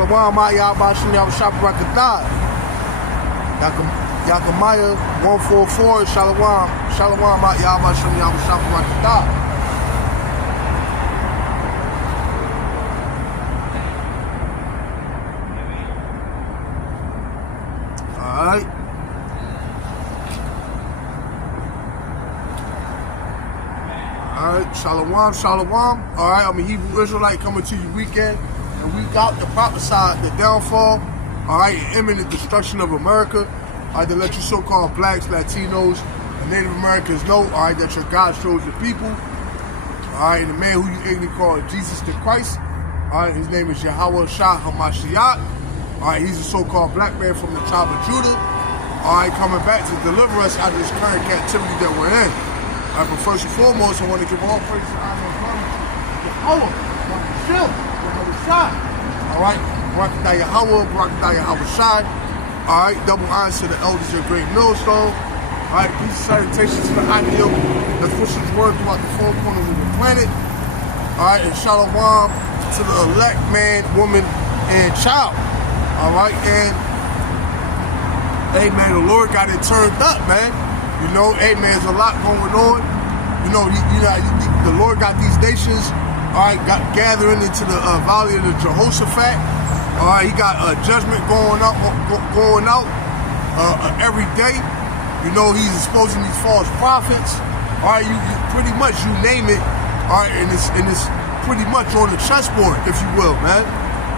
Shalom, Yahweh Shem Yahweh Shabrakatah. Yakamaya 144, Shalom, Yahweh Shem Yahweh Shabrakatah. Alright. Alright, Shalom. Alright, I'm a Hebrew Israelite coming to you weekend and week out to prophesy the downfall, alright, and imminent destruction of America. Alright, to let you so-called blacks, Latinos, and Native Americans know, alright, that your God's chosen people. Alright, and the man who you ignorantly call Jesus the Christ. Alright, his name is Yahweh Shah Hamashiach. Alright, he's a so-called black man from the tribe of Judah. Alright, coming back to deliver us out of this current captivity that we're in. Alright, but first and foremost, I want to give all praise and honor and glory to Yahweh, Shah, alright, Barakatah Yahweh Shah. Alright, double honors to the elders of Great Millstone. Alright, peace and salutations to the ideal that's pushing his word throughout the four corners of the planet. Alright, and shalom to the elect man, woman, and child. Alright, and hey man, the Lord got it turned up, man. You know, hey man, there's a lot going on. You know, the Lord got these nations, alright, got gathering into the valley of the Jehoshaphat. Alright, he got judgment going out every day. You know, he's exposing these false prophets. Alright, you pretty much, you name it. Alright, and it's pretty much on the chessboard, if you will, man.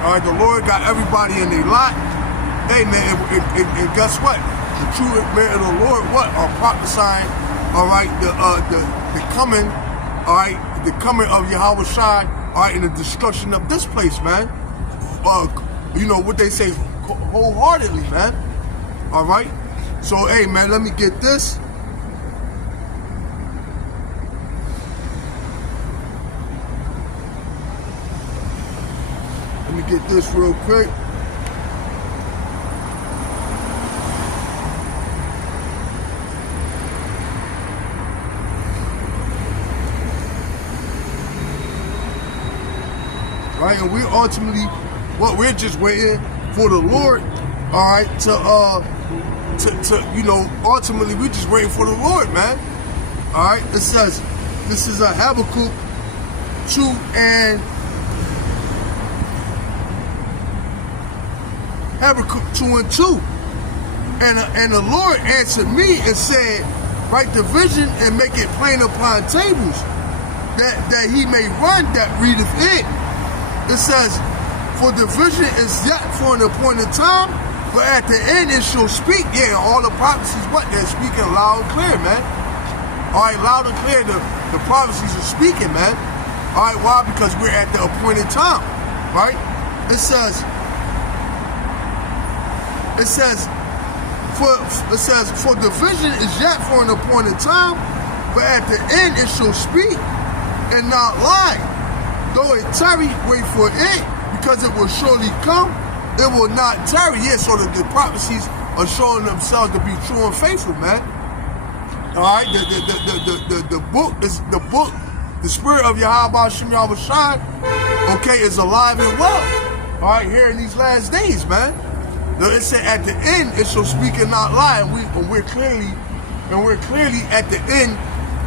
Alright, the Lord got everybody in their lot. Hey man, and guess what? The true men of the Lord, what are prophesying? Alright, the coming, alright, the coming of Yahweh Shai, alright, and the destruction of this place, man. You know what they say, wholeheartedly, man. Alright, so hey man, let me get this. Let me get this real quick. Right, and we ultimately, what we're just waiting for the Lord, all right, to you know, ultimately we're just waiting for the Lord, man. All right, it says, this is a Habakkuk 2 and Habakkuk 2 and 2, and the Lord answered me and said, write the vision and make it plain upon tables, that he may run that readeth it. It says, for the vision is yet for an appointed time, but at the end it shall speak. Yeah, all the prophecies, what? They're speaking loud and clear, man. All right, loud and clear, the prophecies are speaking, man. All right, why? Because we're at the appointed time, right? It says, for the vision is yet for an appointed time, but at the end it shall speak and not lie. Though it tarry, wait for it, because it will surely come. It will not tarry. Yeah, so the prophecies are showing themselves to be true and faithful, man. All right, the book, the spirit of Yahweh Shem Yahweh Shai, okay, is alive and well. All right, here in these last days, man. It said at the end it shall speak and not lie, and we're clearly at the end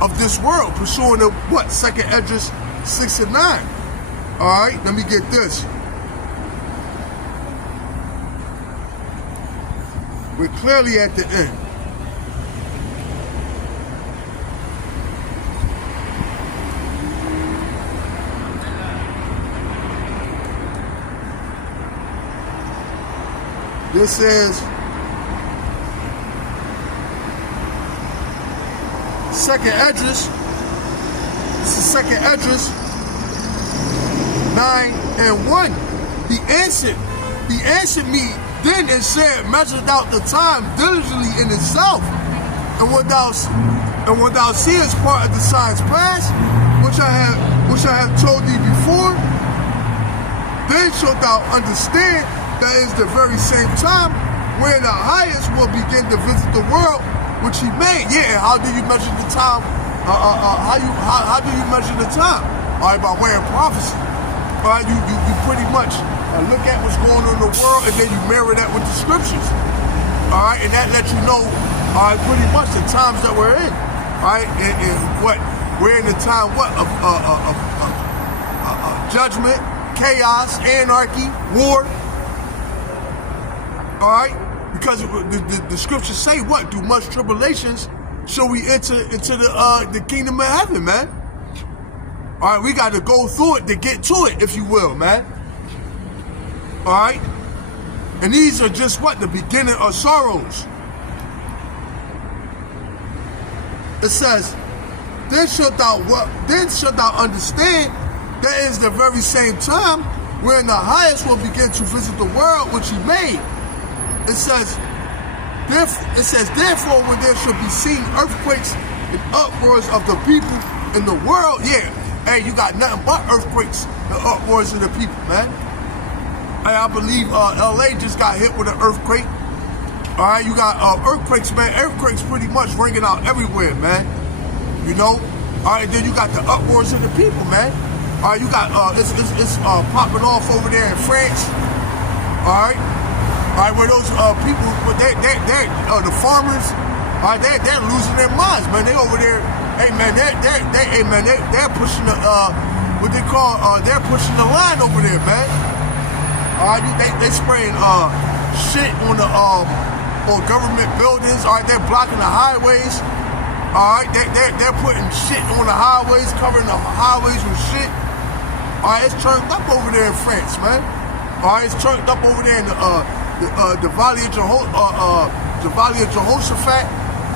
of this world, pursuing the what? 2nd Esdras 6 and 9. All right, let me get this. We're clearly at the end. This is 2nd Esdras. This is 2nd Esdras 9 and 1. He answered me then and said, measure out the time diligently in itself, and when thou seest part of the signs past, which I have told thee before, then shalt thou understand that is the very same time when the highest will begin to visit the world which he made. Yeah, how do you measure the time? How do you measure the time? All right, by way of prophecy. All right, you pretty much look at what's going on in the world, and then you mirror that with the scriptures. All right, and that lets you know, all right, pretty much the times that we're in. All right, and what we're in the time, what of judgment, chaos, anarchy, war. All right, because the scriptures say what? Through much tribulations shall we enter into the kingdom of heaven, man. All right, we got to go through it to get to it, if you will, man. All right, and these are just what? The beginning of sorrows. It says, then shalt thou understand that is the very same time wherein the highest will begin to visit the world which he made. It says, therefore, when there shall be seen earthquakes and uproars of the people in the world, yeah, hey, you got nothing but earthquakes and uproars of the people, man. Hey, I believe LA just got hit with an earthquake. All right, you got earthquakes, man. Earthquakes pretty much ringing out everywhere, man. You know? All right, then you got the uproars of the people, man. All right, you got, it's popping off over there in France. All right? All right, where those people, the farmers, all right, they're losing their minds, man. They over there, hey man, they're pushing the what they call they're pushing the line over there, man. All right, they spraying shit on the on government buildings. All right, they're blocking the highways. All right, they're putting shit on the highways, covering the highways with shit. All right, it's turned up over there in France, man. All right, it's turned up over there in the Valley of Jehoshaphat.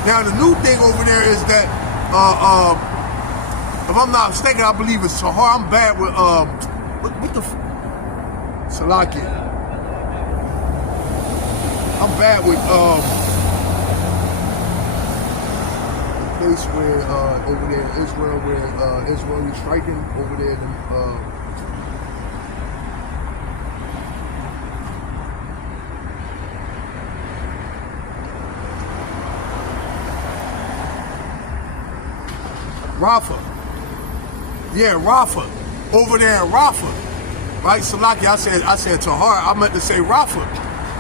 Now the new thing over there is that, if I'm not mistaken, I believe it's Sahar. I'm bad with what the Salakia. I'm bad with the place where over there in Israel, where Israel is striking over there. Rafah. Yeah, Rafah. Over there in Rafah. Right, Salaki, I said Tahar, I meant to say Rafah.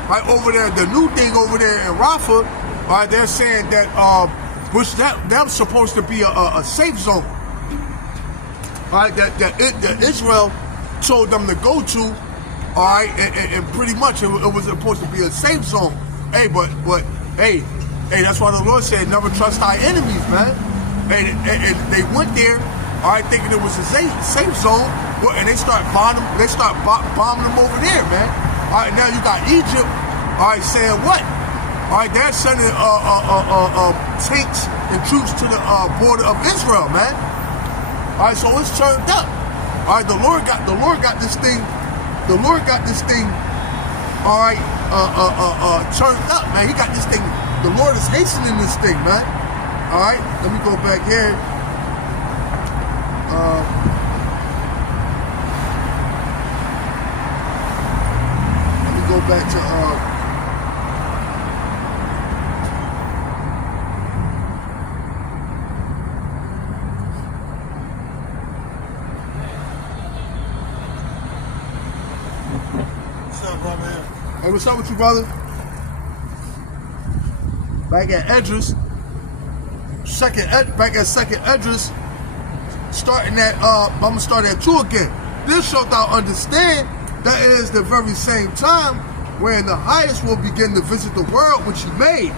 Right, over there, the new thing over there in Rafah, right, they're saying that, which that's supposed to be a safe zone. Right, that Israel told them to go to, all right, and pretty much it was supposed to be a safe zone. Hey, but hey, that's why the Lord said, never trust thy enemies, man. And they went there, all right, thinking it was a safe zone, and they start bombing them over there, man. All right, now you got Egypt, all right, saying what? All right, they're sending tanks and troops to the border of Israel, man. All right, so it's turned up. All right, the Lord got this thing. The Lord got this thing, all right, turned up, man. He got this thing. The Lord is hastening this thing, man. All right, let me go back here. Let me go back to What's up, brother? Hey, what's up with you, brother? Back at Edris. Back at second Edris, starting at I'm gonna start at 2 again. This shalt thou understand that it is the very same time wherein the highest will begin to visit the world which he made.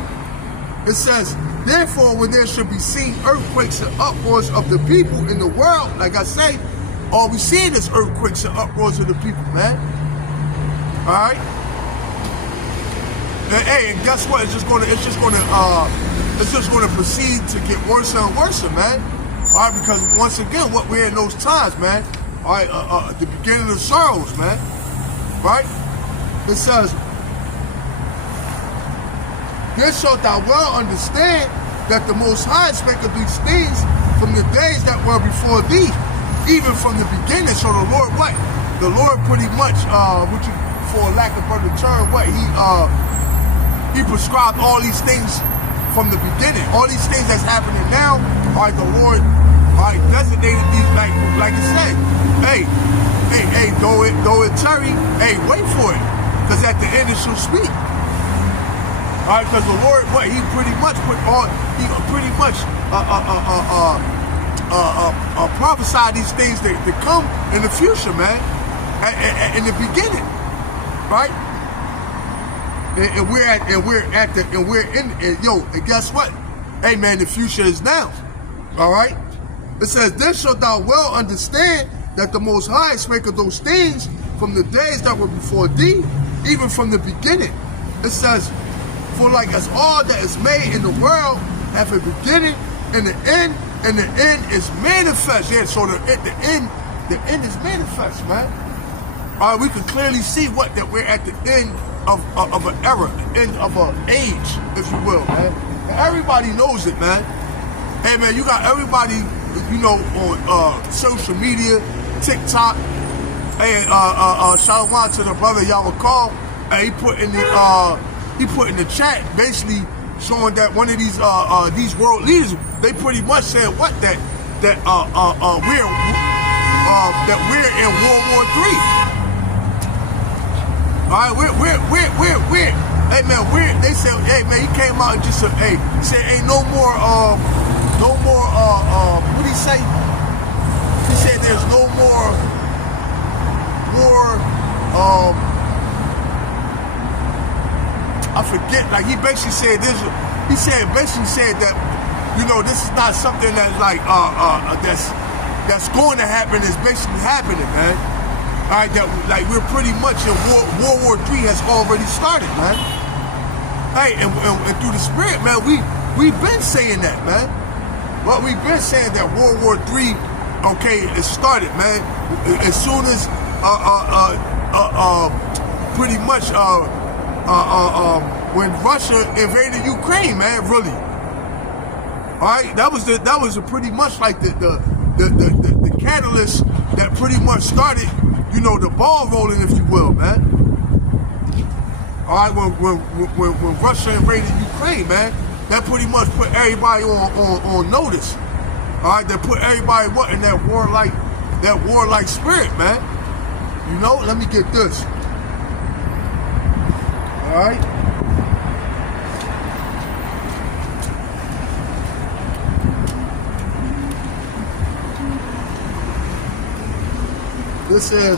It says, therefore, when there should be seen earthquakes and uproars of the people in the world, like I say, all we seeing is earthquakes and uproars of the people, man. All right. And, hey, and guess what? It's just gonna proceed to get worse and worse, man. All right, because once again, what we're in those times, man. All right, the beginning of sorrows, man. Right? It says, "Then shalt thou well understand that the Most High spake of these things from the days that were before thee, even from the beginning." So the Lord, what? The Lord pretty much, for lack of a better term, what he prescribed all these things from the beginning. All these things that's happening now, all right, the Lord, all right, designated these, like I said, hey, though it tarry, hey, wait for it, because at the end it shall speak. All right, because the Lord, what he pretty much prophesied these things that come in the future, man, in the beginning, right? And guess what? Hey, man, the future is now. All right. It says, "Then shalt thou well understand that the Most High spake of those things from the days that were before thee, even from the beginning." It says, "For like as all that is made in the world have a beginning and an end, and the end is manifest." Yeah, so the end is manifest, man. All right, we can clearly see that we're at the end of an era, the end of an age, if you will, man. And everybody knows it, man. Hey, man, you got everybody, on social media, TikTok. Hey, shout out to the brother y'all call. He put in the chat basically showing that one of these world leaders, they pretty much said that we're in World War III. All right, we're. Hey man, they said, hey man, he came out and just said, hey, said ain't no more. What did he say? He said there's no more war. I forget. Like he basically said this. He basically said that, this is not something that's like that's going to happen. It's basically happening, man. All right, that like we're pretty much in World War III has already started, man. Hey, and through the Spirit, man, we've been saying that, man. But we've been saying that World War III, okay, it started, man. As soon as pretty much when Russia invaded Ukraine, man, really. All right, that was pretty much like the catalyst that pretty much started, the ball rolling, if you will, man. All right, when Russia invaded Ukraine, man, that pretty much put everybody on notice. All right, that put everybody in that warlike spirit, man. Let me get this. All right. This is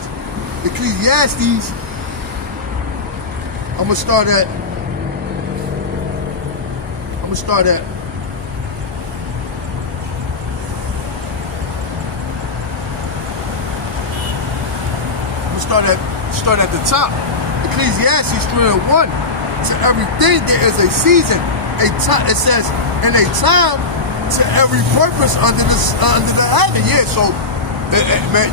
Ecclesiastes. I'm gonna start at the top. Ecclesiastes 3:1. To everything there is a season, a time. It says, and a time to every purpose under the heaven. Yeah. So, man,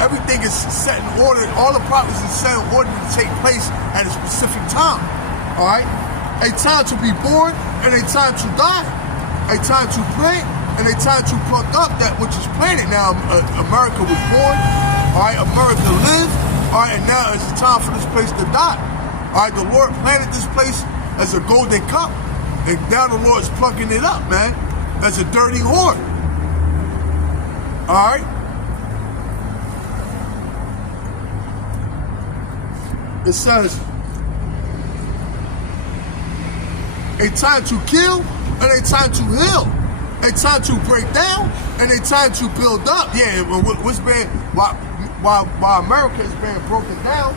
everything is set in order. All the prophecies is set in order to take place at a specific time. All right, a time to be born and a time to die, a time to plant and a time to pluck up that which is planted. Now, America was born. All right, America lived. All right, and now it's the time for this place to die. All right, the Lord planted this place as a golden cup, and now the Lord is plucking it up, man, as a dirty whore. All right. It says, a time to kill and a time to heal, a time to break down and a time to build up. Yeah, what's been while America is being broken down,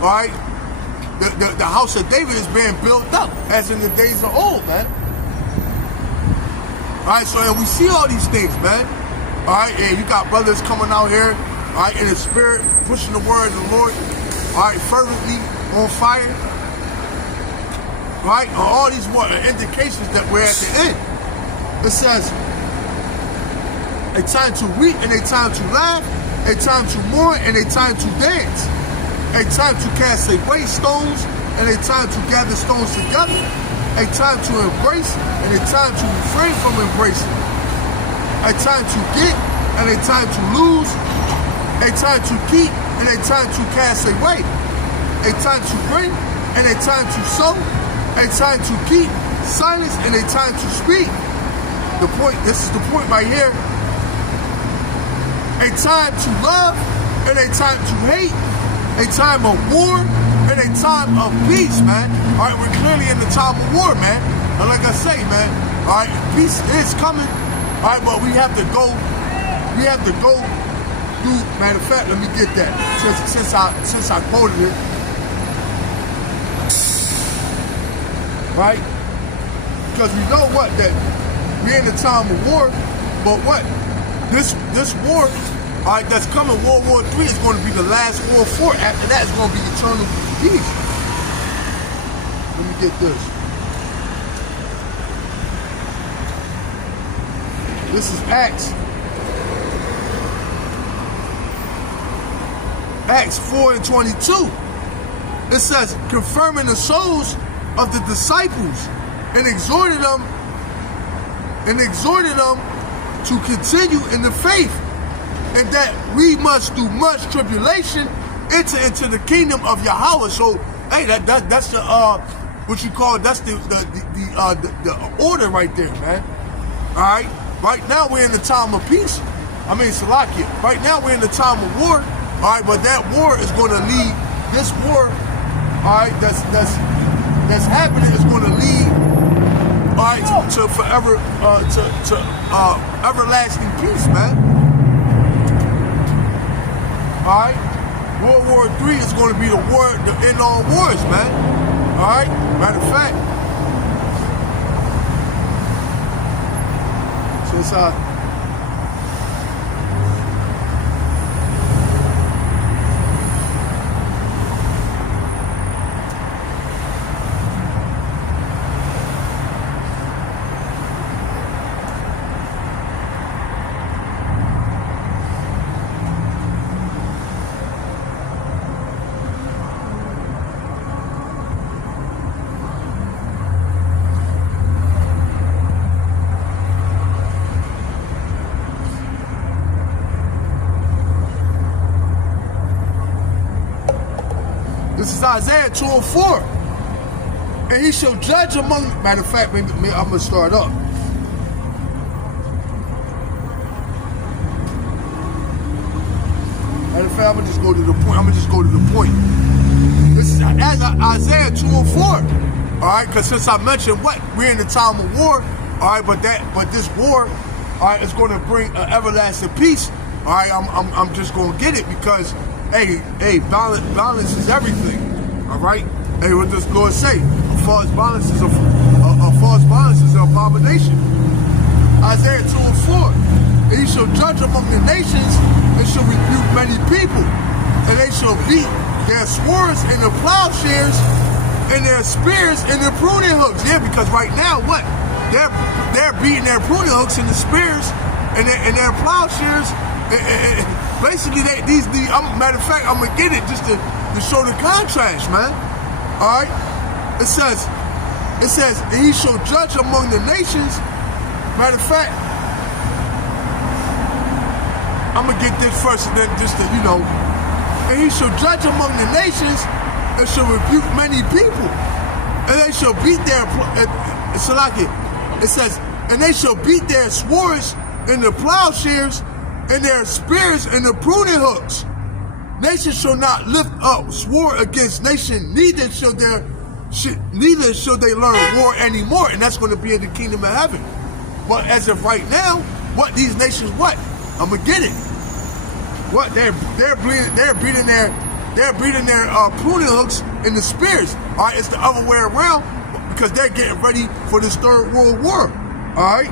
all right, the house of David is being built up as in the days of old, man. All right, so and we see all these things, man. All right, and you got brothers coming out here, all right, in the spirit, pushing the word of the Lord, all right, fervently on fire. Right? All these indications that we're at the end. It says, a time to weep and a time to laugh, a time to mourn and a time to dance, a time to cast away stones and a time to gather stones together, a time to embrace and a time to refrain from embracing, a time to get and a time to lose, a time to keep and a time to cast away, a time to bring and a time to sow, a time to keep silence and a time to speak. This is the point right here. a time to love and a time to hate, a time of war and a time of peace, man. All right, we're clearly in the time of war, man. And like I say, man, all right, peace is coming. All right, but we have to go through. Matter of fact, let me get that since I quoted it. Right? Because we know what, that we're in the time of war, but what? This war, all right, that's coming, World War III, is going to be the last World War. After that, it's going to be eternal peace. Let me get this. This is Acts 4:22. It says, confirming the souls of the disciples and exhorted them to continue in the faith, and that we must through much tribulation enter into the kingdom of Yahweh. So, hey, that's the what you call, that's the order right there, man. All right. Right now we're in the time of peace. I mean, Salakia. Right now we're in the time of war. All right, but that war is going to lead. This war, all right, that's happening is going to lead, all right, to forever, to everlasting peace, man. All right, World War III is going to be the end all wars, man. All right, matter of fact, since this is Isaiah 2:04. And he shall judge among, matter of fact, maybe I'm going to start up. Matter of fact, I'm going to just go to the point. This is Isaiah 2:04. All right, because since I mentioned what? We're in the time of war. All right, but this war, all right, is going to bring an everlasting peace. All right, I'm just going to get it because, hey, balance is everything. All right? Hey, what does the Lord say? A false balance is an abomination. Isaiah 2:4. And he shall judge among the nations and shall rebuke many people. And they shall beat their swords in the plowshares and their spears in their pruning hooks. Yeah, because right now, what? They're beating their pruning hooks and the spears and their plowshares. Basically, matter of fact, I'm going to get it just to show the contrast, man. All right? It says, and he shall judge among the nations. Matter of fact, I'm going to get this first and then just to, and he shall judge among the nations and shall rebuke many people. And they shall beat their, it says, and they shall beat their swords in the plowshares and their spears in the pruning hooks. Nation shall not lift up sword against nation, neither shall they learn war anymore, and that's going to be in the kingdom of heaven. But as of right now, what these nations, what? I'm gonna get it. What they're beating their pruning hooks in the spears. All right, it's the other way around because they're getting ready for this Third World War. All right.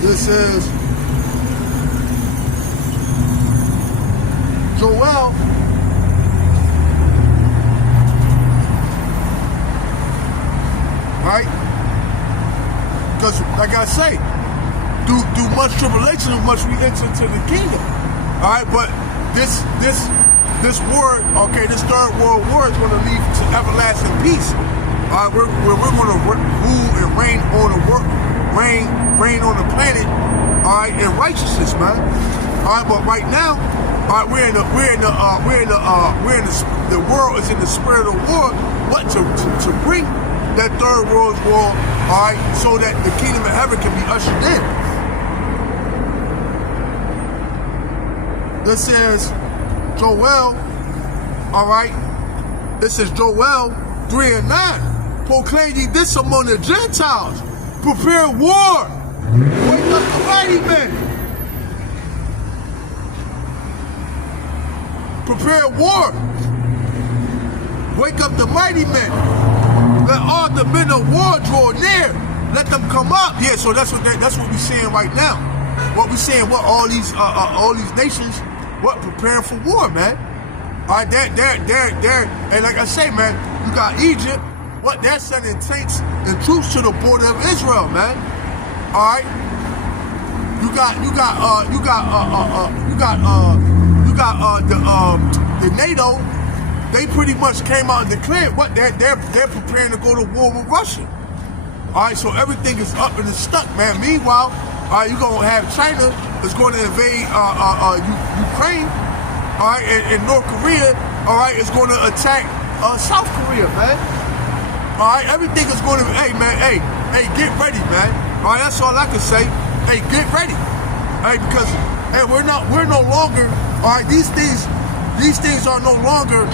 This is Joel. Right? Because, like I say, through much tribulation, much we enter into the kingdom. All right, but this war, okay, this Third World War is going to lead to everlasting peace. All right, we're going to rule and reign on reign on the planet, all right, in righteousness, man. All right, but right now, all right, the world is in the spirit of war. What to bring that third world war, all right, so that the kingdom of heaven can be ushered in. This is Joel, all right. This is Joel 3:9. Proclaim ye this among the Gentiles. Prepare war. Wake up the mighty men. Prepare war. Wake up the mighty men. Let all the men of war draw near. Let them come up. Yeah, so that's what we're saying right now. What we're saying, what all these nations, what preparing for war, man. All right, they're, and like I say, man, you got Egypt. What they're sending tanks and troops to the border of Israel, man. All right, you got the NATO. They pretty much came out and declared what they're preparing to go to war with Russia. All right, so everything is up and it's stuck, man. Meanwhile, all right, you're gonna have China that's going to invade Ukraine. All right, and North Korea, all right, is going to attack South Korea, man. All right, everything is going to, hey, get ready, man. All right, that's all I can say. Hey, get ready. Hey, because, hey, we're no longer, all right, these things are no longer,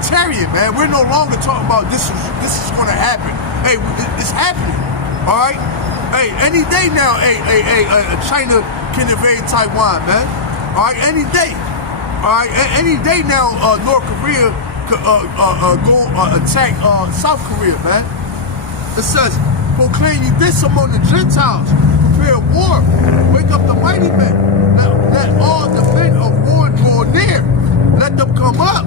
tarrying, man. We're no longer talking about this is going to happen. Hey, it's happening. All right. Hey, any day now, China can invade Taiwan, man. All right, any day. All right, any day now, North Korea could go attack South Korea, man. It says, proclaim ye this among the Gentiles. Prepare war. Wake up the mighty men. Let all the men of war draw near. Let them come up.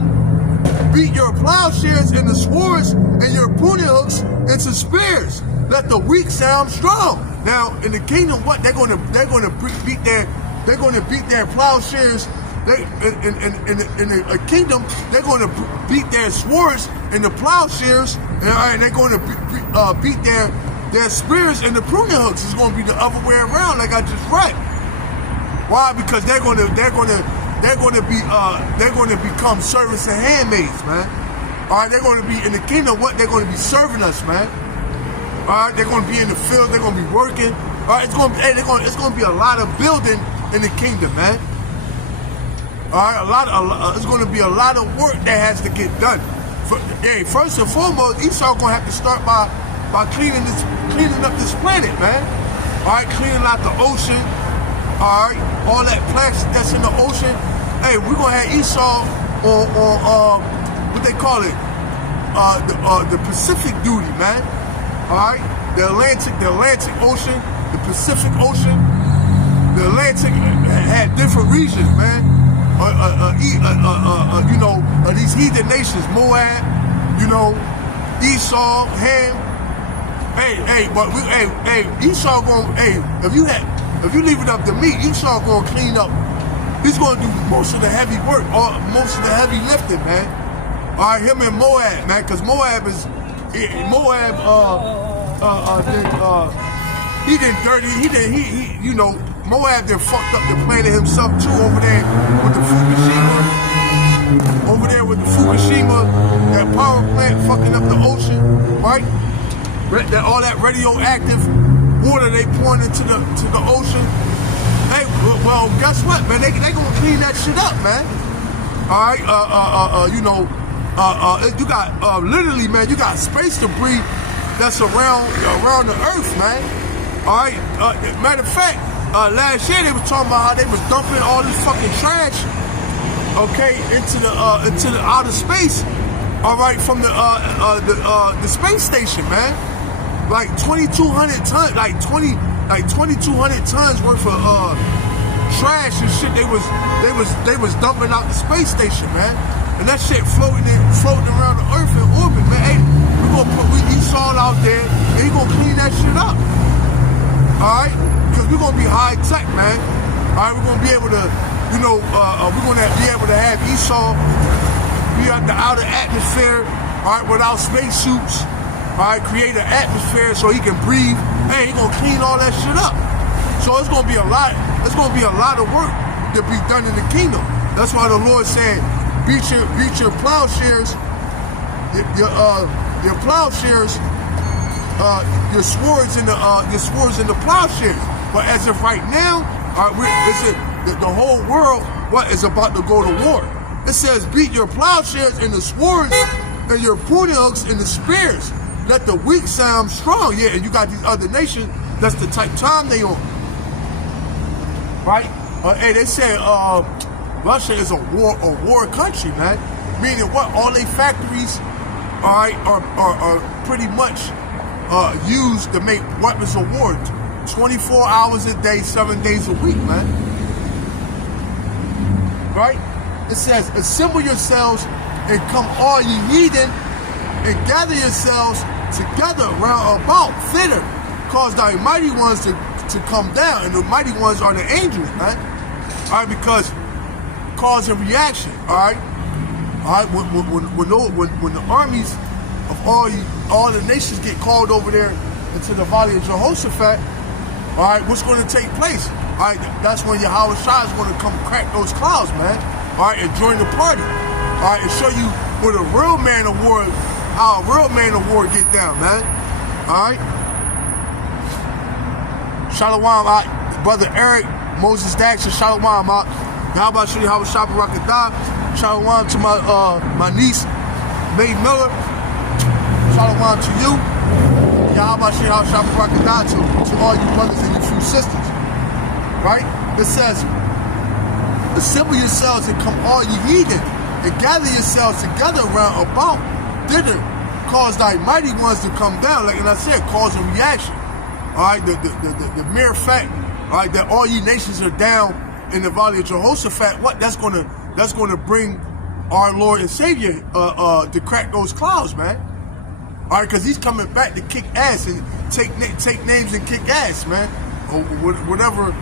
Beat your plowshares into swords and your pruning hooks into spears. Let the weak sound strong. Now in the kingdom, what they're going to beat their plowshares. In a kingdom, they're going to beat their swords and the plowshares, and they're going to beat their spears and the pruning hooks. It's going to be the other way around, like I just read. Why? Because they're going to become servants and handmaids, man. All right, they're going to be in the kingdom. What they're going to be serving us, man. All right, they're going to be in the field. They're going to be working. All right, it's going to be a lot of building in the kingdom, man. All right, it's going to be a lot of work that has to get done. First and foremost, Esau going to have to start by cleaning up this planet, man. All right, cleaning out the ocean. All right, all that plastic that's in the ocean. Hey, we're going to have Esau on what they call it, the Pacific duty, man. All right, the Atlantic Ocean, the Pacific Ocean. The Atlantic had different regions, man. These heathen nations, Moab, Esau, Ham. Esau if you leave it up to me, Esau gonna clean up. He's gonna do most of the heavy work, or most of the heavy lifting, man. All right, him and Moab, man, because Moab, he did dirty. Moab done fucked up the planet himself too over there with the Fukushima. That power plant fucking up the ocean, right? All that radioactive water they pouring into the ocean. Hey, well, guess what, man? They gonna clean that shit up, man. All right, you got literally, man, you got space debris that's around the earth, man. All right, matter of fact, last year they was talking about how they was dumping all this fucking trash, okay, into the outer space. All right, from the space station, man. Like 2,200 tons, like 2,200 tons worth of trash and shit. They was dumping out the space station, man. And that shit floating around the earth in orbit, man. Hey, we gonna put Esau out there, and he gonna clean that shit up. All right, because we're gonna be high tech, man. All right, we're gonna be able to, we're gonna be able to have Esau be out the outer atmosphere, all right, without spacesuits. all right, create an atmosphere so he can breathe. Hey, he gonna clean all that shit up. So it's gonna be a lot. It's gonna be a lot of work to be done in the kingdom. That's why the Lord said, beat your plowshares, your plowshares, your swords in the plowshares. But as of right now, the whole world is about to go to war. It says, beat your plowshares and the swords and your pruning hooks and the spears. Let the weak sound strong. Yeah, and you got these other nations. That's the type time they on. Right? Hey, they said Russia is a war country, man. Meaning what? All their factories, all right, are pretty much used to make weapons of war. 24 hours a day, 7 days a week, man. Right? It says, assemble yourselves and come all ye heathen, and gather yourselves together round about thither, cause thy mighty ones to come down. And the mighty ones are the angels, man. All right, because cause and reaction. All right, when the armies of all the nations get called over there into the valley of Jehoshaphat, all right, what's going to take place? All right, that's when Yahweh Shai is going to come crack those clouds, man. All right, and join the party. All right, and show you what a real man of war, how a real man of war get down, man. All right. Shalom, brother Eric, Moses Dax, and Shalom, how about you? How was Shopper Rakatah? Shalom to my niece, May Miller. Shalom to you. How about you? How was Shopper Rakatah to all you brothers and your few sisters. Right? It says, assemble yourselves and come all you heathen, and gather yourselves together round about thither, cause thy mighty ones to come down. Like I said, cause and reaction. All right, the mere fact, all right, that all ye nations are down in the valley of Jehoshaphat, what? That's gonna bring our Lord and Savior to crack those clouds, man. All right, because he's coming back to kick ass and take names and kick ass, man. Or whatever,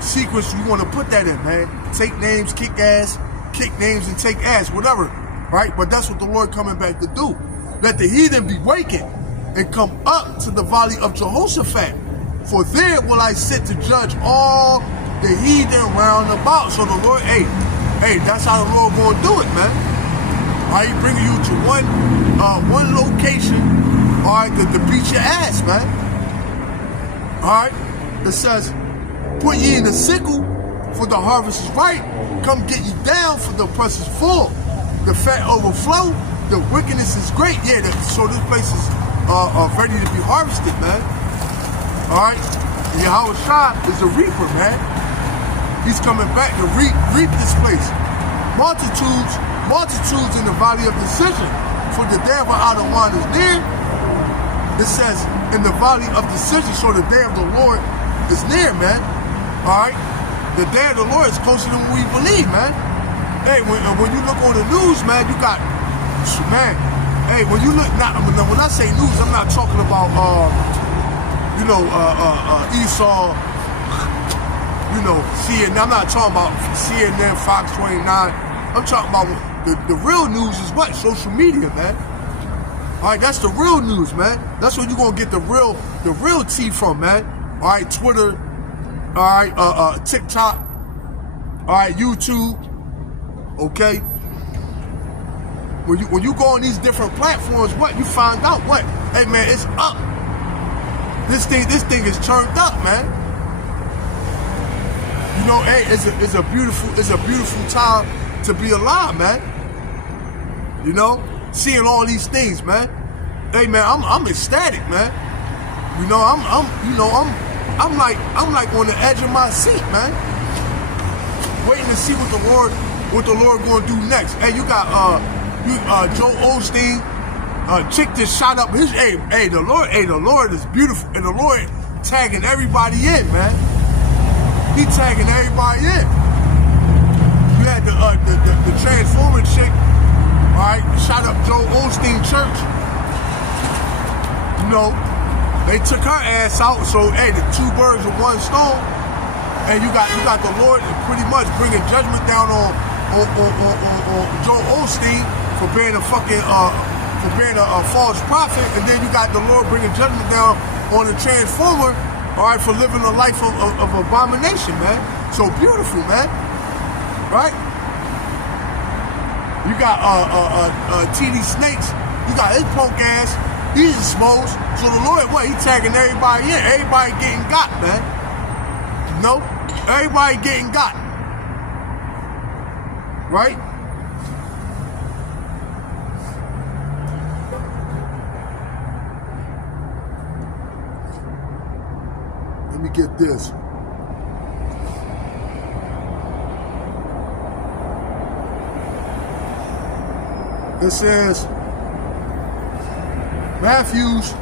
sequence you want to put that in, man. Take names, kick ass, kick names and take ass, whatever. Right? But that's what the Lord coming back to do. Let the heathen be wakened and come up to the valley of Jehoshaphat. For there will I sit to judge all the heathen round about. So the Lord, hey, that's how the Lord gonna do it, man. All right, bringing you to one location, all right, to beat your ass, man. All right, it says, put ye in the sickle, for the harvest is ripe. Come get ye down, for the press is full. The fat overflow, the wickedness is great. Yeah, so this place is ready to be harvested, man. All right, Yahweh Shai is a reaper, man. He's coming back to reap this place. Multitudes in the valley of decision. For the day of our one is near. It says in the valley of decision, so the day of the Lord is near, man. All right, the day of the Lord is closer than we believe, man. Hey, when you look on the news, man, you got, man. Hey, when you look, when I say news, I'm not talking about, Esau, CNN. I'm not talking about CNN, Fox 29. I'm talking about the real news is what? Social media, man. All right, that's the real news, man. That's where you're gonna get the real tea from, man. All right, Twitter. All right, TikTok. All right, YouTube. Okay. When you go on these different platforms, what you find out? What? Hey, man, it's up. This thing is turned up, man. Hey, it's a beautiful time to be alive, man. Seeing all these things, man. Hey, man, I'm ecstatic, man. I'm like on the edge of my seat, man. Waiting to see what the Lord gonna do next. Hey, you got Joel Osteen, chick that shot up his. Hey, the Lord is beautiful, and the Lord tagging everybody in, man. He tagging everybody in. You had the Transformer chick, all right, shot up Joel Osteen church. They took her ass out. So hey, the two birds with one stone, and you got the Lord pretty much bringing judgment down on Joel Osteen for being a fucking for being a false prophet, and then you got the Lord bringing judgment down on the transformer, all right, for living a life of abomination, man. So beautiful, man, right? You got TD Snakes, you got his punk ass, he's exposed. So the Lord, what, he tagging everybody in, everybody getting got, man. No, everybody getting got, right? Let me get this. It says, Matthews,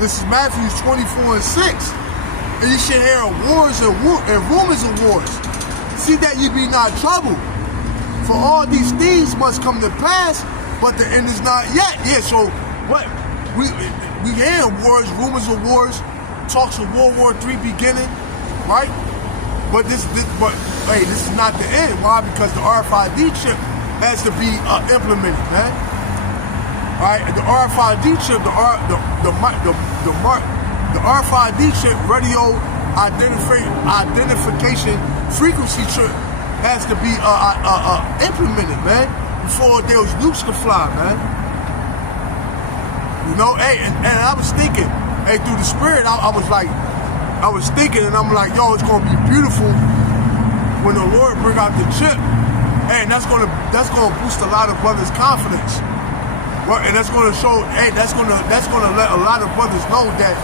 this is Matthews 24:6. And you should hear of wars and rumors of wars. See that ye be not troubled. For all these things must come to pass, but the end is not yet. Yeah, so what? We hear wars, rumors of wars, talks of World War III beginning, right? But this is not the end. Why? Because the RFID chip has to be implemented, man. All right, the RFID chip, the RFID chip, radio identification frequency chip, has to be implemented, man, before those nukes can fly, man. You know, hey, and I was thinking, hey, through the spirit, I was thinking, and I'm like, yo, it's gonna be beautiful when the Lord bring out the chip, hey, and that's gonna boost a lot of brothers' confidence, well, and that's gonna show, hey, that's gonna let a lot of brothers know that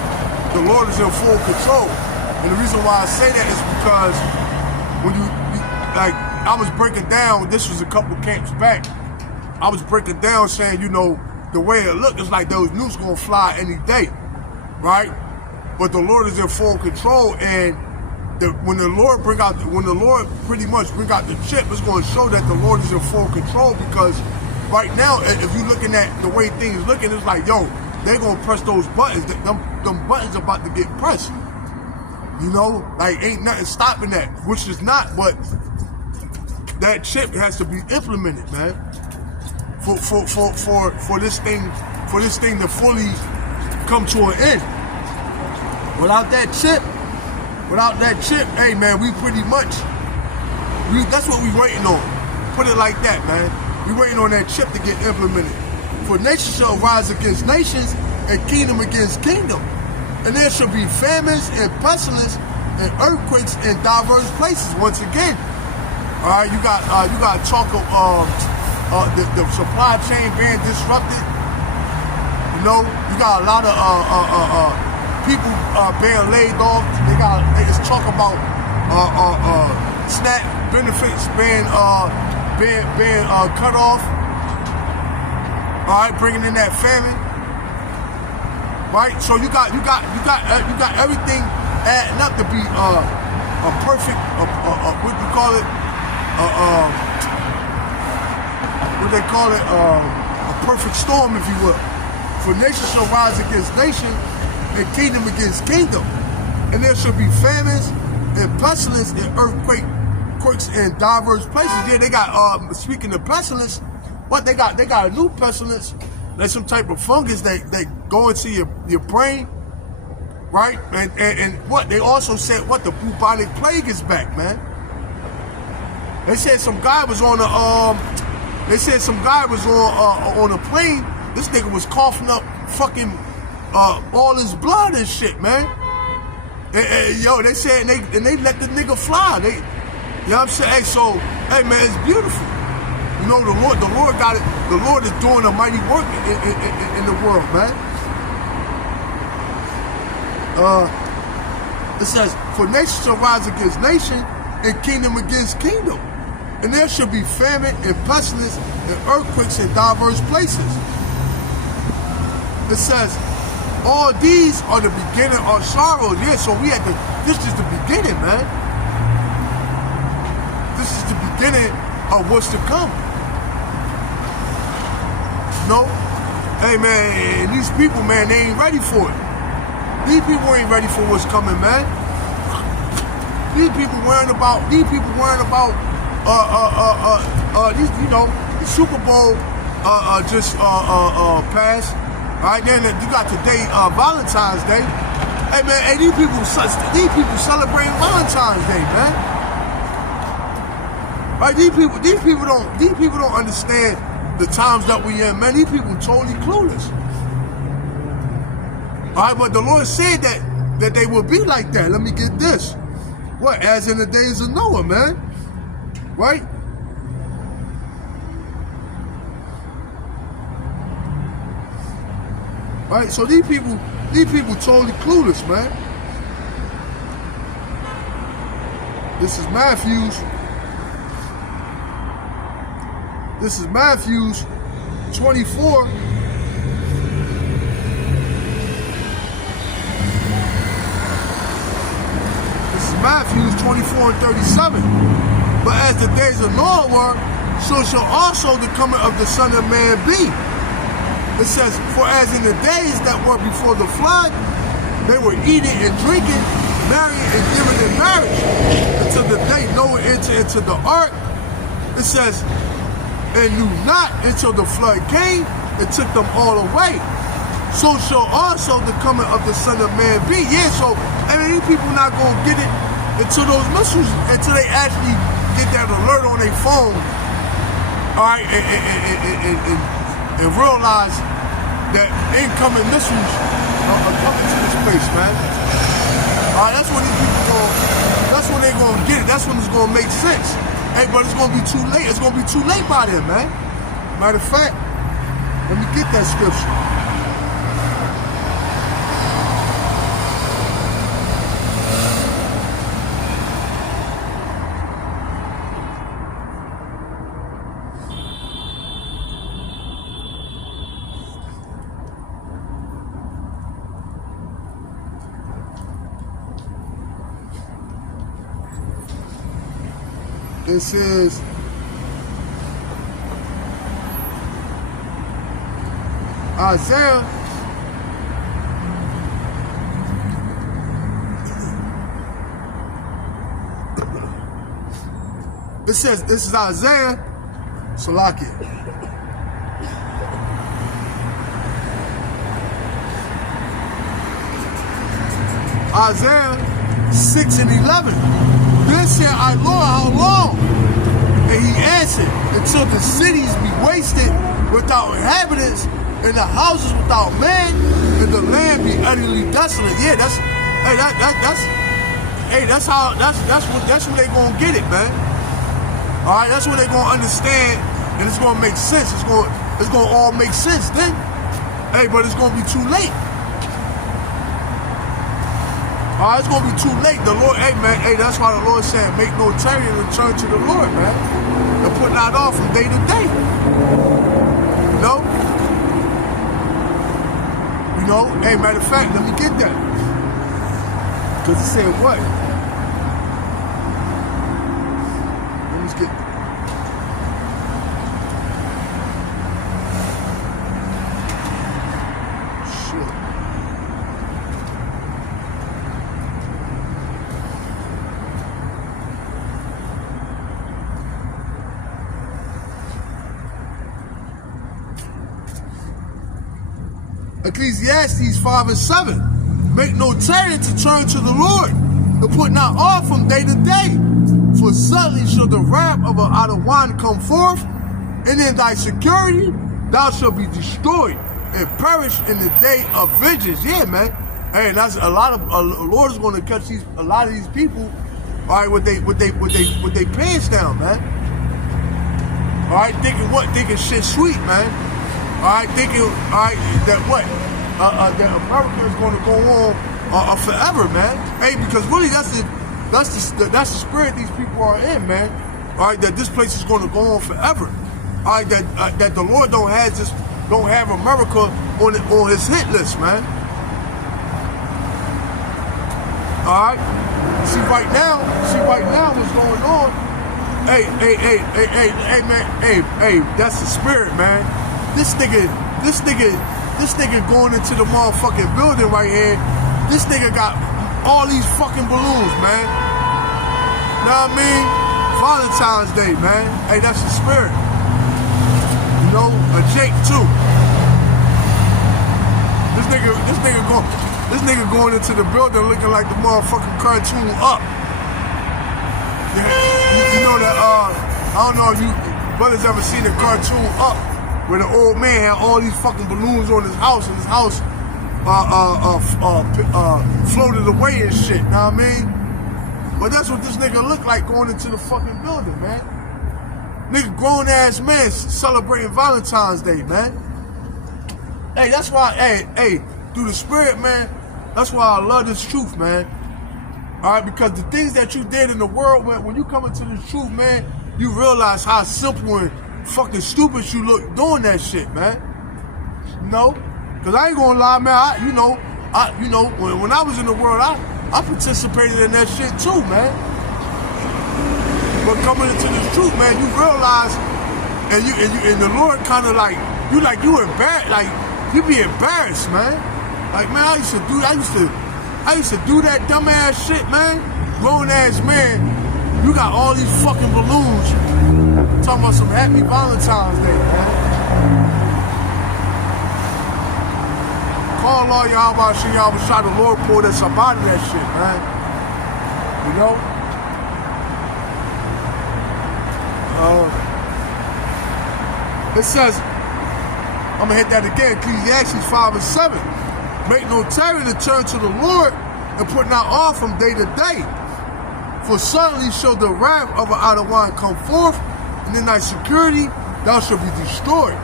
the Lord is in full control. And the reason why I say that is because when I was breaking down, this was a couple camps back, I was breaking down saying, you know, the way it looked, it's like those nukes gonna fly any day, right? But the Lord is in full control, and when the Lord pretty much bring out the chip, it's going to show that the Lord is in full control. Because right now, if you're looking at the way things looking, it's like, yo, they're gonna press those buttons. Them buttons about to get pressed. You know, like ain't nothing stopping that, which is not. But that chip has to be implemented, man. For this thing to fully come to an end. Without that chip, hey man, we pretty much, that's what we waiting on. Put it like that, man. We waiting on that chip to get implemented. For nation shall rise against nations, and kingdom against kingdom. And there shall be famines and pestilence and earthquakes in diverse places. Once again, all right, you got talk of the supply chain being disrupted. You know, you got a lot of people being laid off. It's talk about SNAP benefits being cut off. All right, bringing in that famine. Right, so you got everything adding up to be a perfect what you call it a perfect storm, if you will. For nation shall rise against nation, and kingdom against kingdom, and there shall be famines and pestilence and earthquakes in diverse places. Yeah, they got speaking of pestilence, what they got a new pestilence. There's some type of fungus that go into your brain, right? And what they also said, what the bubonic plague is back, man. They said some guy was on a plane. This nigga was coughing up fucking all his blood and shit, man. And yo, they said and they let the nigga fly. You know what I'm saying? Hey, so hey man, it's beautiful. You know, the Lord got it. The Lord is doing a mighty work in the world, man. It says, for nation shall rise against nation, and kingdom against kingdom. And there shall be famine and pestilence and earthquakes in diverse places. It says, all these are the beginning of sorrows. Yeah, so this is the beginning, man. This is the beginning of what's to come. No, hey man, these people, man, they ain't ready for it. These people ain't ready for what's coming, man. These people worrying about these, you know, the Super Bowl just passed. Right then, you got today Valentine's Day. Hey man, hey, these people celebrating Valentine's Day, man. Right, these people don't understand the times that we in, man. These people totally clueless. All right, but the Lord said that they would be like that. Let me get this. What? As in the days of Noah, man. Right? Right? So these people totally clueless, man. This is Matthew's 24. Matthew 24 and 37. But as the days of Noah were, so shall also the coming of the Son of Man be. It says, for as in the days that were before the flood, they were eating and drinking, marrying and giving in marriage, until the day Noah entered into the ark. It says, and knew not until the flood came and took them all away. So shall also the coming of the Son of Man be. Yeah, so I mean, these people not gonna get it until those missiles, until they actually get that alert on their phone, all right, and realize that incoming missiles are coming to this place, man. All right, that's when these people that's when they're gonna get it. That's when it's gonna make sense. Hey, but it's gonna be too late. It's gonna be too late by then, man. Matter of fact, let me get that scripture. This is Isaiah 6 and 11. Then said I, Lord, how long? And he answered, until the cities be wasted without inhabitants, and the houses without man, and the land be utterly desolate. Yeah, that's when they gonna get it, man. All right, that's when they gonna understand, and it's gonna make sense. It's gonna all make sense then. Hey, but it's gonna be too late. All right, it's gonna be too late. The Lord, hey man, hey, that's why the Lord said, make no tarry and return to the Lord, man. And put not off from day to day. You know, hey, matter of fact, let me get that. Because it said what? Let me get that. Ecclesiastes 5 and 7. Make no tarrying to turn to the Lord, and put not off from day to day. For suddenly shall the wrath of an out of wine come forth, and in thy security thou shalt be destroyed and perish in the day of vengeance. Yeah, man. Hey, that's a lot of the Lord is going to catch a lot of these people. All right, with they pants down, man. All right, thinking shit sweet, man. All right, that what? That America is going to go on forever, man. Hey, because really that's the spirit these people are in, man. All right, that this place is going to go on forever. All right, that the Lord don't have America on his hit list, man. All right, see right now what's going on. Hey, man, hey, that's the spirit, man. This nigga going into the motherfucking building right here. This nigga got all these fucking balloons, man. know what I mean? Valentine's Day, man. Hey, that's the spirit. You know, a Jake too. This nigga going into the building looking like the motherfucking cartoon Up. You know that, I don't know if you brothers ever seen the cartoon Up, where the old man had all these fucking balloons on his house, and his house floated away and shit, know what I mean? But that's what this nigga looked like going into the fucking building, man. Nigga, grown ass man celebrating Valentine's Day, man. Hey, that's why, hey, through the spirit, man, that's why I love this truth, man. All right, because the things that you did in the world, man, when you come into the truth, man, you realize how simple and fucking stupid you look doing that shit, man. You know? Because I ain't gonna lie, man, when I was in the world, I participated in that shit too, man. But coming into the truth, man, you realize, and the Lord kind of like you embarrassed, like you be embarrassed, man. Like, man, I used to do that dumbass shit, man. Grown ass man, you got all these fucking balloons talking about some happy Valentine's Day, man. Call all y'all about shit, y'all was trying to Lord pull us up out of that shit, man. You know? It says, I'm gonna hit that again, Ecclesiastes 5 and 7. Make no tarry to turn to the Lord and put not off from day to day. For suddenly shall the wrath of an idle one come forth, and in thy security thou shalt be destroyed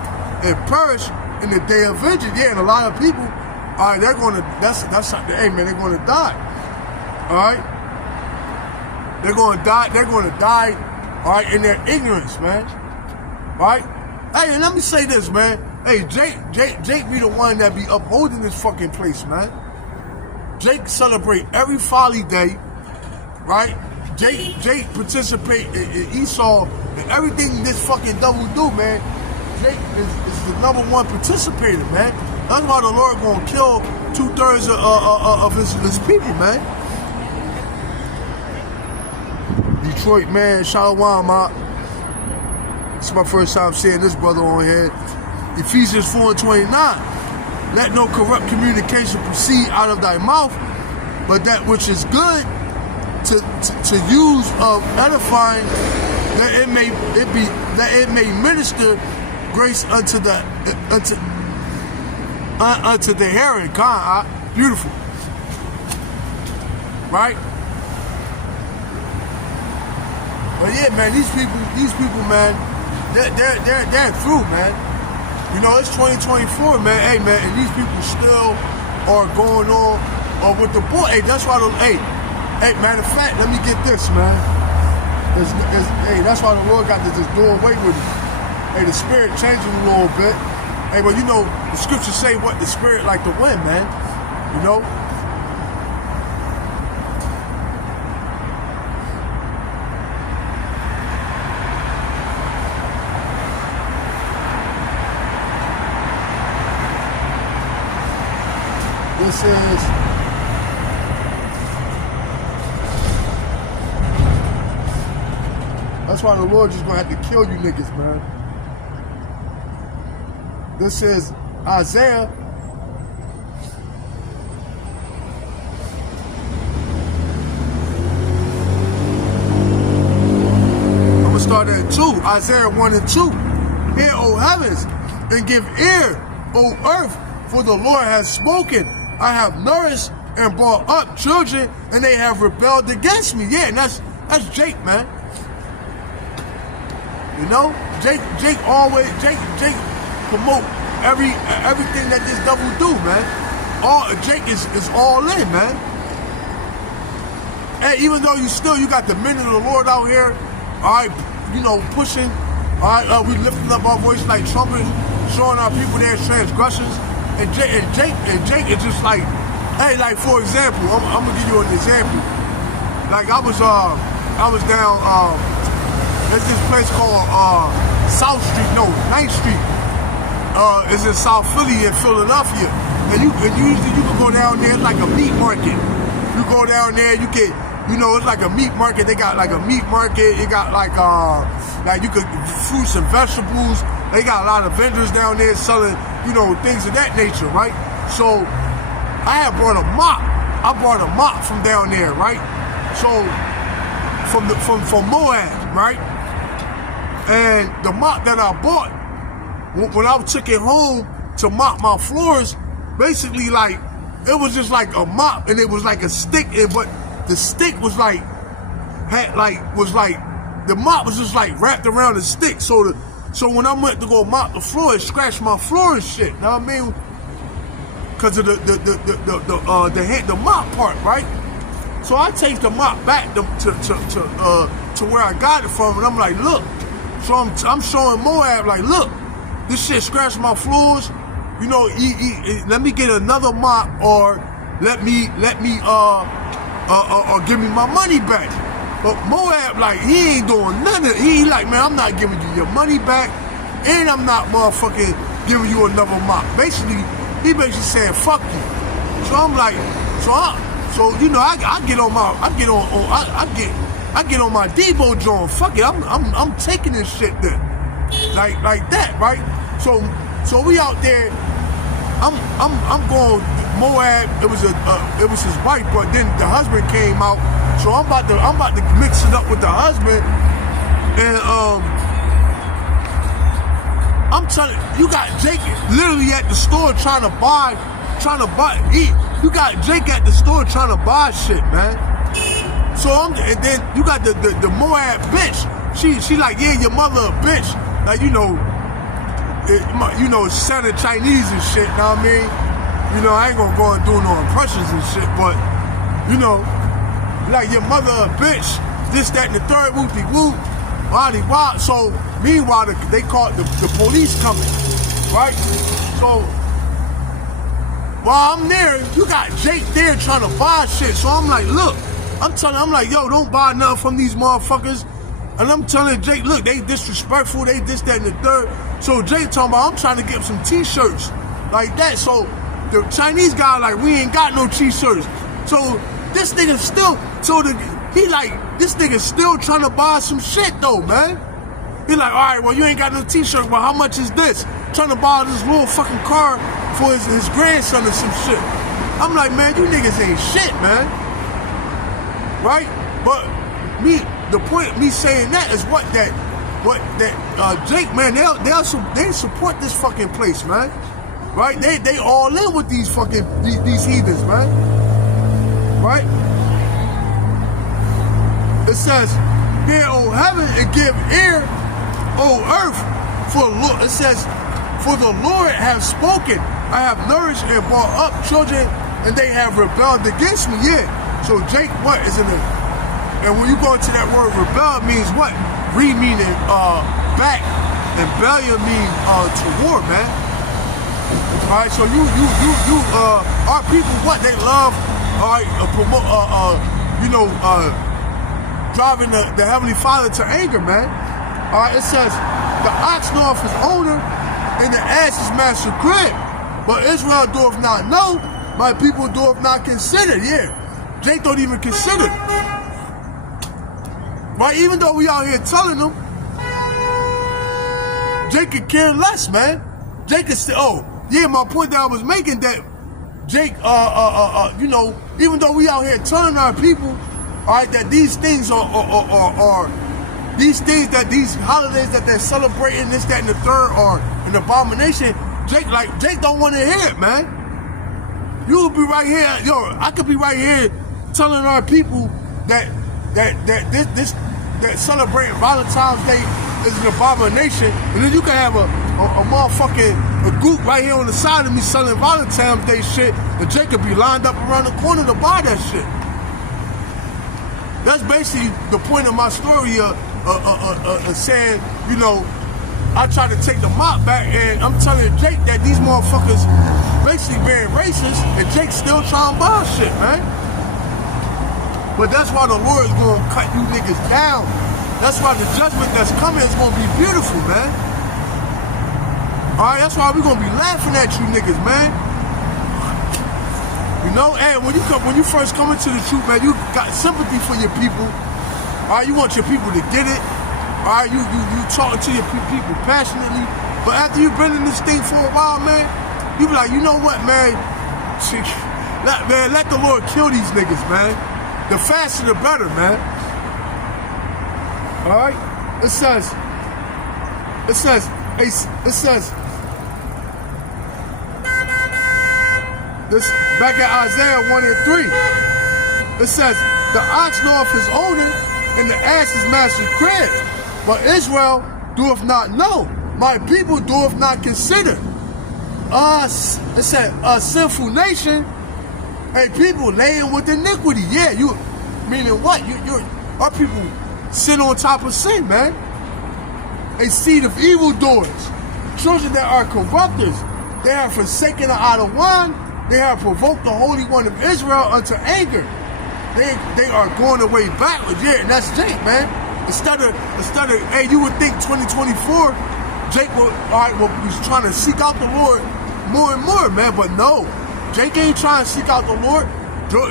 and perish in the day of vengeance. Yeah, and a lot of people, all right, they're gonna hey man, they're gonna die. All right? They're gonna die, all right, in their ignorance, man. All right? Hey, and let me say this, man. Hey, Jake be the one that be upholding this fucking place, man. Jake celebrate every folly day, right? Jake participate in Esau and everything this fucking devil do, man. Jake is the number one participator, man. That's why the Lord gonna kill 2/3 of his people, man. Detroit, man, Shalom, man. It's my first time seeing this brother on here. Ephesians 4:29. Let no corrupt communication proceed out of thy mouth, but that which is good to use of edifying, that it may minister grace unto the hearing. Beautiful, right? But yeah, man, these people, man, they're through, man. You know, it's 2024, man. Hey, man, and these people still are going on with the boy. Hey, that's why hey, matter of fact, let me get this, man. Hey, that's why the Lord got to just do away with it. Hey, the spirit changing a little bit. Hey, but you know, the scriptures say what the spirit like to win, man. You know? This is that's why the Lord just gonna have to kill you niggas, man. This is Isaiah 2. Isaiah 1 and 2. Hear, O heavens, and give ear, O earth, for the Lord has spoken. I have nourished and brought up children, and they have rebelled against me. Yeah, and that's Jake, man. You know, Jake promote everything that this devil do, man. Jake is all in, man. And even though you got the men of the Lord out here, all right, you know, pushing, all right, we lifting up our voice like trumpets, showing our people their transgressions. And Jake is just like, hey, like for example, I'm gonna give you an example. Like I was down, there's this place called South Street, no, 9th Street. It's in South Philly in Philadelphia. And usually you can go down there, it's like a meat market. You go down there, you You know, it's like a meat market. They got like a meat market. It got like you could fruits and vegetables. They got a lot of vendors down there selling, you know, things of that nature, right? So I had brought a mop. I brought a mop from down there, right? So from Moab, right? And the mop that I bought, when I took it home to mop my floors, basically like it was just like a mop, and it was like a stick, but the stick was like the mop was just like wrapped around the stick. So when I went to go mop the floor, it scratched my floor and shit. Know what I mean? Because of the mop part, right? So I take the mop back to where I got it from, and I'm like, look. So I'm showing Moab like, look, this shit scratched my floors. You know, let me get another mop, or let me or give me my money back. But Moab, like, he ain't doing nothing. He like, man, I'm not giving you your money back, and I'm not motherfucking giving you another mop. Basically, he basically saying fuck you. So I'm like, so you know, I get on my Debo joint. Fuck it, I'm taking this shit then, like that, right? So we out there. I'm going Moab. It was his wife, but then the husband came out. So I'm about to mix it up with the husband, and I'm telling you, got Jake literally at the store trying to buy. You got Jake at the store trying to buy shit, man. So and then you got the Moab bitch. She like, yeah, your mother a bitch. Like, you know, sounding Chinese and shit. Know what I mean? You know, I ain't gonna go and do no impressions and shit, but you know, like, your mother a bitch. This, that, and the third. Whoopty whoop. Wadi wop. So meanwhile, they called the police coming, right? So while I'm there, you got Jake there trying to buy shit. So I'm like, look, I'm like, yo, don't buy nothing from these motherfuckers. And I'm telling Jake, look, they disrespectful, they this, that, and the third. So Jake talking about, I'm trying to get some t-shirts like that. So the Chinese guy like, we ain't got no t-shirts. So this nigga still, this nigga still trying to buy some shit though, man. He like, all right, well, you ain't got no t-shirt. Well, how much is this? Trying to buy this little fucking car for his grandson or some shit. I'm like, man, you niggas ain't shit, man. Right? But the point of me saying that is Jake, man, they support this fucking place, man. Right? They all in with these fucking these heathens, man. Right? It says, hear, O heaven, and give ear, O earth, it says, for the Lord has spoken. I have nourished and brought up children, and they have rebelled against me. Yeah. So Jake, what is in it? And when you go into that word rebel, means what? Meaning back, and bellion means to war, man. All right. So you our people, what they love, all right, driving the Heavenly Father to anger, man. All right. It says the ox knoweth his owner, and the ass is master crib. But Israel doth not know, my people doth not consider. Yeah. Jake don't even consider. Right? Even though we out here telling them, Jake could care less, man. Jake could say, my point that I was making, that Jake, even though we out here telling our people, all right, that these things are these things, that these holidays that they're celebrating, this, that, and the third, are an abomination. Jake don't want to hear it, man. You would be right here, I could be right here telling our people that celebrating Valentine's Day is an abomination, and then you can have a motherfucking group right here on the side of me selling Valentine's Day shit, and Jake could be lined up around the corner to buy that shit. That's basically the point of my story, saying, I try to take the mop back, and I'm telling Jake that these motherfuckers basically being racist, and Jake's still trying to buy shit, man. But that's why the Lord is going to cut you niggas down. That's why the judgment that's coming is going to be beautiful, man. All right, that's why we're going to be laughing at you niggas, man. You You know, and when you first come into the truth, man, you got sympathy for your people. All right, you want your people to get it. All right, you talking to your people passionately. But after you've been in this thing for a while, man, you be like, you know what, man? Let the Lord kill these niggas, man. The faster the better, man. All right? It says, this back at Isaiah 1 and 3. It says, the ox knoweth his owner, and the ass his master's crib. But Israel doeth not know. My people doeth not consider. It said, a sinful nation, a people laying with iniquity. Yeah, you meaning what? Our people sin on top of sin, man. A seed of evildoers, children that are corrupters. They have forsaken the idol one. They have provoked the Holy One of Israel unto anger. They are going away backwards. Yeah, and that's Jake, man. Instead of, hey, you would think 2024, Jake was trying to seek out the Lord more and more, man. But no, Jake ain't trying to seek out the Lord.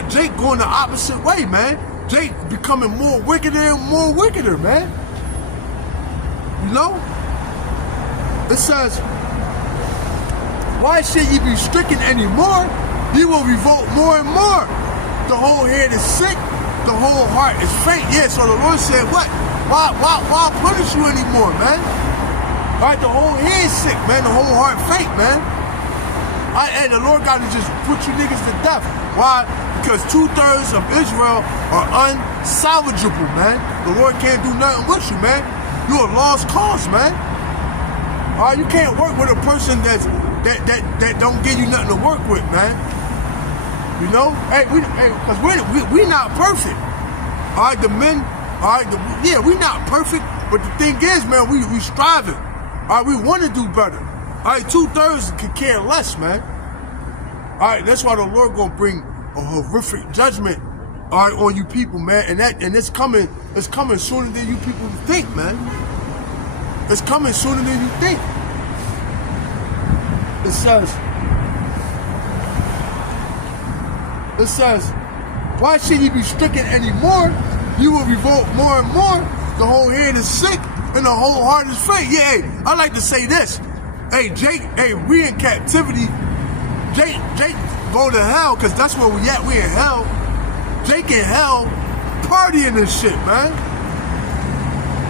Jake going the opposite way, man. Jake becoming more wickeder and more wickeder, man. You know? It says, why should ye be stricken anymore? Ye will revolt more and more. The whole head is sick, the whole heart is faint. Yeah, so the Lord said, what? Why punish you anymore, man? All right, the whole head is sick, man. The whole heart faint, man. All right, and the Lord got to just put you niggas to death. Why? Because 2/3 of Israel are unsalvageable, man. The Lord can't do nothing with you, man. You're a lost cause, man. All right, you can't work with a person that don't give you nothing to work with, man. You know, because we not perfect. All right, the men, all right, we not perfect, but the thing is, man, we striving. All right, we want to do better. All right, 2/3 could care less, man. All right, that's why the Lord gonna bring a horrific judgment, all right, on you people, man, and it's coming sooner than you people think, man. It's coming sooner than you think. It says, why should ye be stricken anymore? You will revolt more and more. The whole head is sick and the whole heart is faint. Yeah, hey, I like to say this. Hey, Jake, hey, we in captivity. Jake go to hell, because that's where we at. We in hell. Jake in hell partying this shit, man.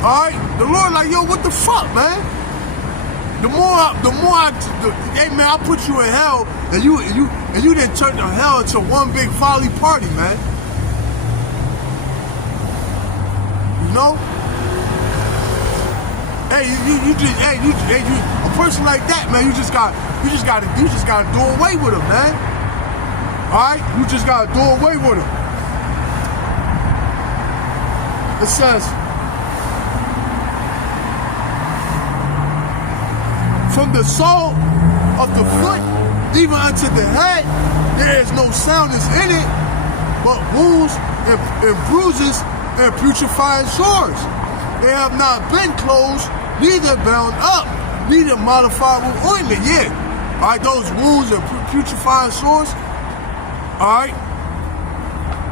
All right? The Lord like, yo, what the fuck, man? Hey man, I put you in hell, and you didn't turn the hell into one big folly party, man. You know? Hey, a person like that, man, you just gotta do away with him, man. All right, you just gotta do away with him. It says, from the sole of the foot even unto the head, there is no soundness in it, but wounds and bruises and putrefying sores. They have not been closed, neither bound up, neither modified with ointment. Yeah, all right, those wounds and putrefying sores. All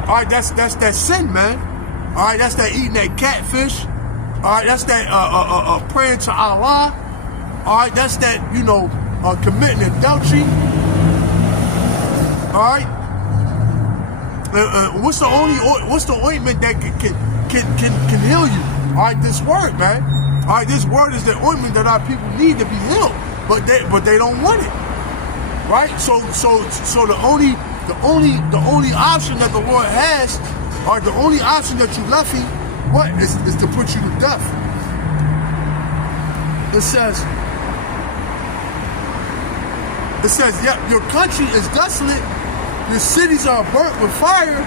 right, that's that sin, man. All right, that's that eating that catfish. All right, that's that praying to Allah. All right, that's that, committing adultery. All right. What's the ointment that can heal you? All right, this word, man. All right, this word is the ointment that our people need to be healed, but they don't want it. Right? So the only option that the Lord has, or the only option that you left him, what is to put you to death. It says, yeah, your country is desolate, your cities are burnt with fire,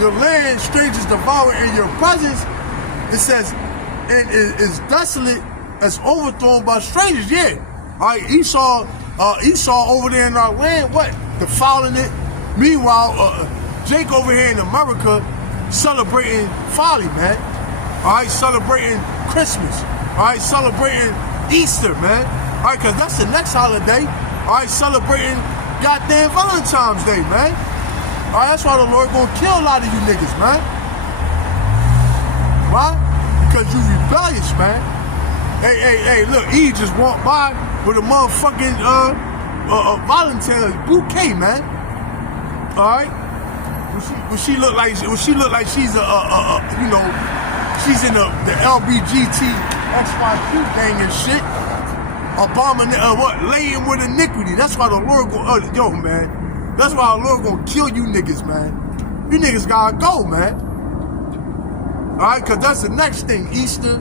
your land strangers devour in your presence. It says, and it is desolate as overthrown by strangers. Yeah. All right, Esau over there in our land, what? Defiling it. Meanwhile, Jake over here in America celebrating folly, man. All right, celebrating Christmas. All right, celebrating Easter, man. All right, because that's the next holiday. All right, celebrating goddamn Valentine's Day, man. All right, that's why the Lord gonna kill a lot of you niggas, man. Why? Because you rebellious, man. Hey, look, E just walked by with a motherfucking voluntary bouquet, man. All right. When she look like she's she's in the LBGT XYQ gang and shit. Laying with iniquity. That's why the Lord yo, man. That's why the Lord gonna kill you niggas, man. You niggas gotta go, man. All right, cause that's the next thing. Easter.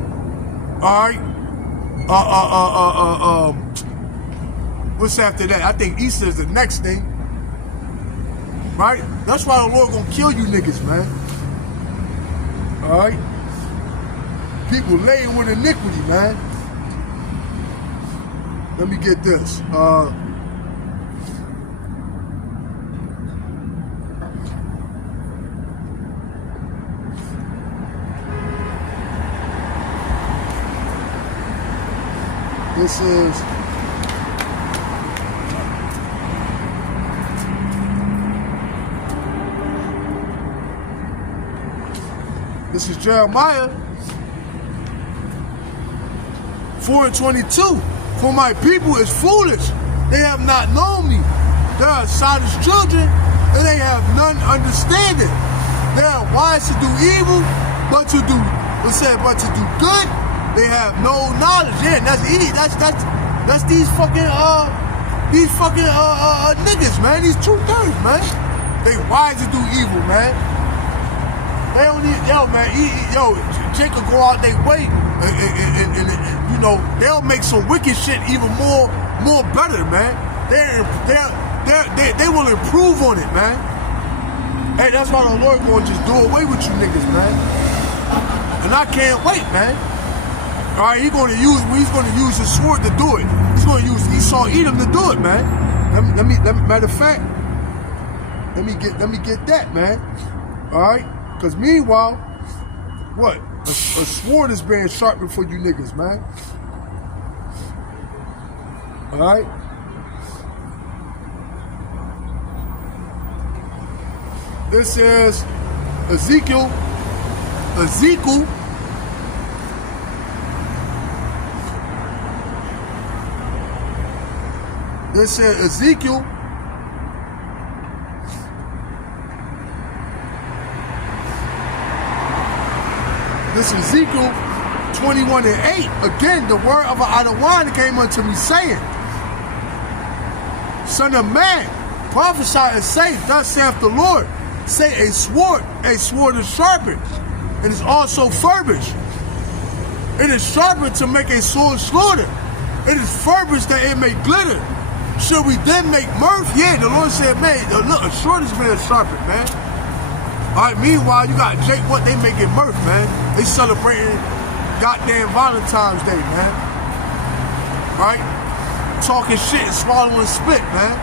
All right. What's after that? I think Easter is the next thing. Right? That's why the Lord gonna kill you niggas, man. All right. People laying with iniquity, man. Let me get this. This is Jeremiah 4:22. For my people is foolish. They have not known me. They are childish children, and they have none understanding. They are wise to do evil, but to do good. They have no knowledge. Yeah, that's these fucking niggas, man. These 2/3, man. They wise to do evil, man. They don't need, Jacob go out their way and they'll make some wicked shit even more better, man. They will improve on it, man. Hey, that's why the Lord gonna just do away with you niggas, man. And I can't wait, man. All right, he's gonna use his sword to do it. He's gonna use Esau Edom to do it, man. Matter of fact, let me get that, man. All right. Because meanwhile, what? A sword is being sharpened for you niggas, man. All right? This is Ezekiel. This is Ezekiel. This is Ezekiel 21:8. Again, the word of Adonai came unto me, saying, Son of man, prophesy and say, Thus saith the Lord, say a sword is sharpened, and is also furbished. It is sharpened to make a sword slaughter. It is furbished that it may glitter. Should we then make mirth? Yeah, the Lord said, man, look, a sword is being sharpened, man. All right, meanwhile, you got Jake, what they making mirth, man. They celebrating goddamn Valentine's Day, man. Right? Talking shit and swallowing spit, man.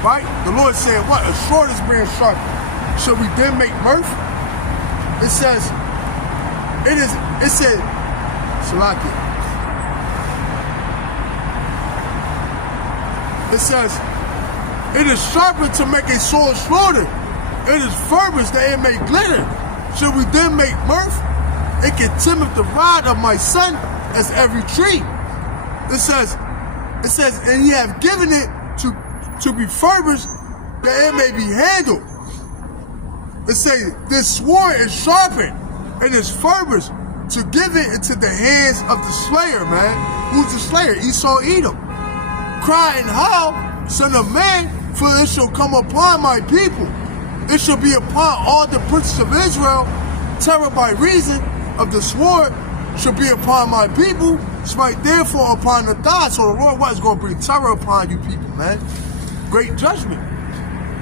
Right? The Lord said, what? A sword is being sharpened. Should we then make mirth? It said, Salaki. It says, it is sharpened to make a sword slaughter. It is furbished that it may glitter. Should we then make mirth? It contemneth the rod of my son as every tree. It says, and ye have given it to be furbished that it may be handled. It says, this sword is sharpened and is furbished to give it into the hands of the slayer, man. Who's the slayer? Esau Edom. Crying, how, son of man, for it shall come upon my people. It shall be upon all the princes of Israel. Terror by reason of the sword shall be upon my people. Smite therefore upon the thigh. So the Lord what is going to bring terror upon you people, man. Great judgment.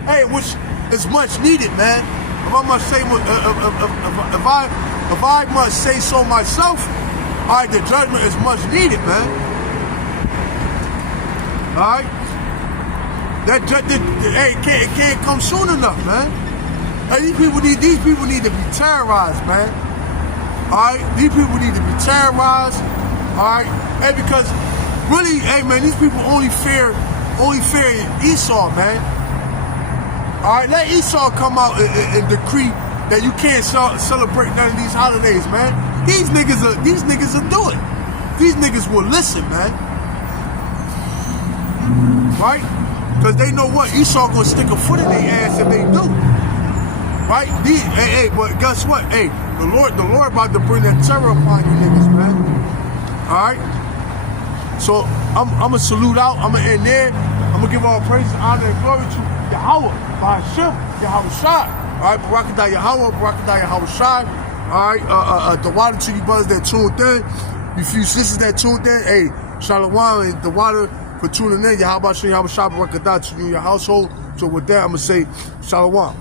Hey, which is much needed, man. If I must say, if I must say so myself, all right, the judgment is much needed, man. All right. It can't come soon enough, man. Hey, these people need to be terrorized, man. All right, these people need to be terrorized. All right, hey, because really, hey, man, these people only fear Esau, man. All right, let Esau come out and decree that you can't celebrate none of these holidays, man. These niggas will do it. These niggas will listen, man. Right? Because they know what? Esau gonna stick a foot in their ass if they do. Right? But guess what? Hey, the Lord about to bring that terror upon you niggas, man. Alright? So I'm gonna salute out, I'm gonna end there. I'm gonna give all praise, honor, and glory to Yahweh, Ba'ashem, Yahweh Shai. Alright, Barakadah Yahweh, Barakadah Yahweh Shai. Alright, the water to you brothers that tuned in. You few sisters that tuned in, hey, Shalom and the water for tuning in. Yahweh Shem, Yahweh Shai, Barakadah to you and your household. So with that, I'm gonna say Shalom.